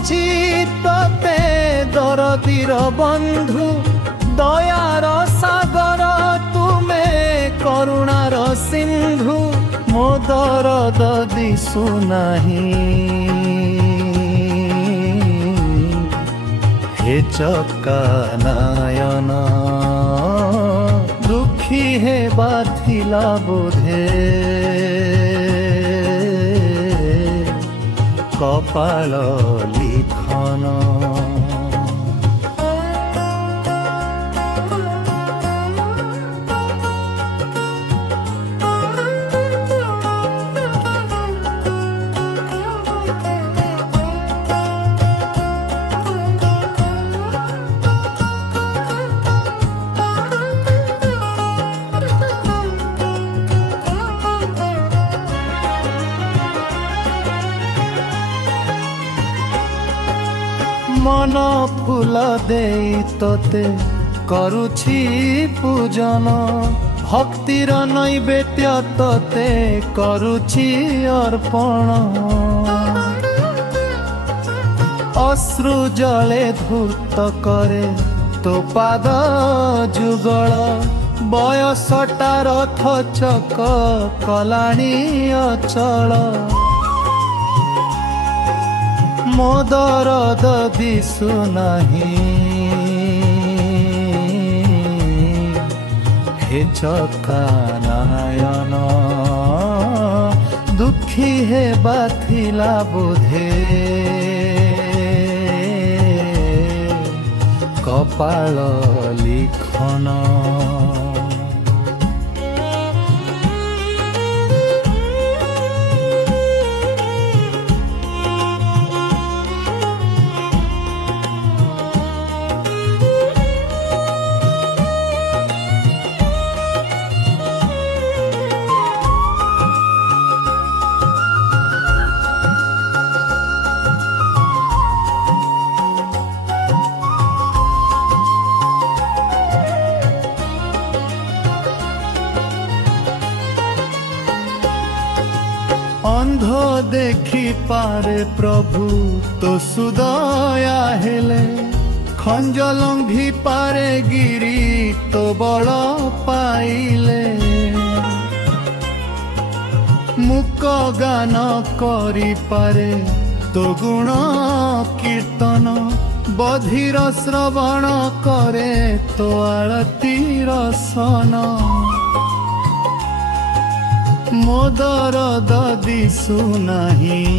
कहूची तते दरदीर बंधु दयार सागर तुमे करुणार सिंधु मो दरद दिसु नहीं हे चक्का नयन दुखी हे बाथिला बोधे कपाल लिखन मन फूल दे तोते करुछि पूजन भक्तिर नैवेद्य तोते करुछि अर्पण अश्रु जले धूर्त करे तो पाद जुगल बयसटा रथ चक कलाणी अचल मो दरद दिसु नहीं हे चक्का नयन दुखी हे बाथिला बोधे कपाल लिखन अंध देखी पारे प्रभु तो सुदया हेले खंज लंघी पारे गिरी तो बल पाइले मुक गान करी पारे तो गुण कीर्तन बधिर श्रवण करे तो आरती रसन मो दरद दिसु नहीं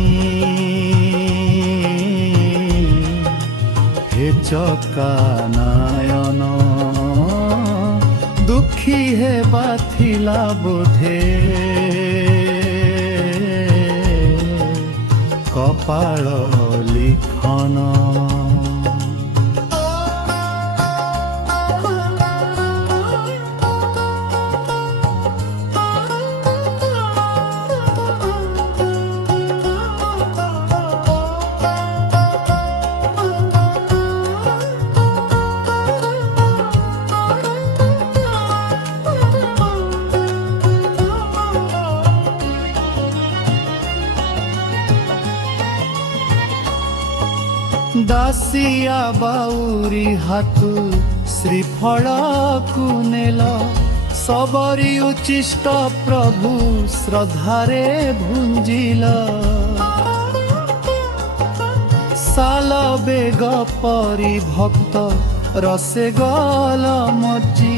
हे चक्का नयन दुखी हे बाथिला बोधे कपाल लिखन दासिया बाउरी हाथु श्रीफल कुनेल सबरी उचिष्ट प्रभु श्रद्धारे भुंजिल साल बेग परी भक्त रसे गल मर्जी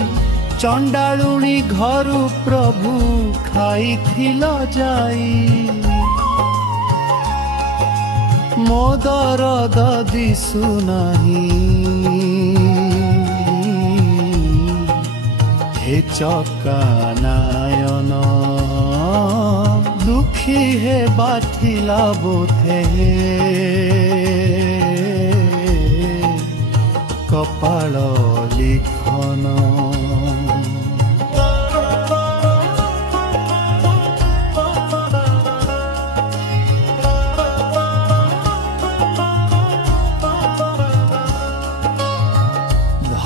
चंडालुणी घरु प्रभु खाइथिल जाई मो दरद दिसु नहीं हे चक्का नयन दुखी हे बाथिला बोधे कपाल लिखन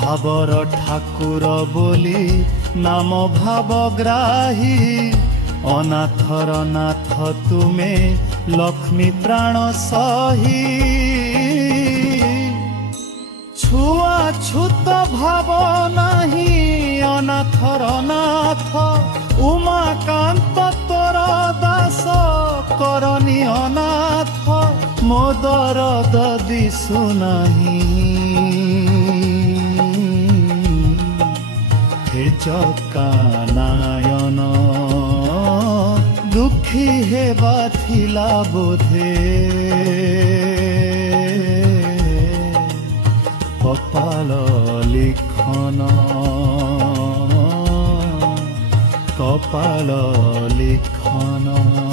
भावर ठाकुर बोली नाम भावग्राही अनाथर नाथ तुमे लक्ष्मी प्राण सही ছুয়া ছুত ভাব নাহি অনাথর নাথ উমাকান্ত তোর দাস করনি অনাথ ମୋ ଦରଦ ଦିଶୁ ନାହିଁ ହେ ଚକାନାୟନ ଦୁଃଖୀ ହେବା ଥିଲା ବୋଧେ କପାଳ ଲିଖନ କପାଳ ଲିଖନ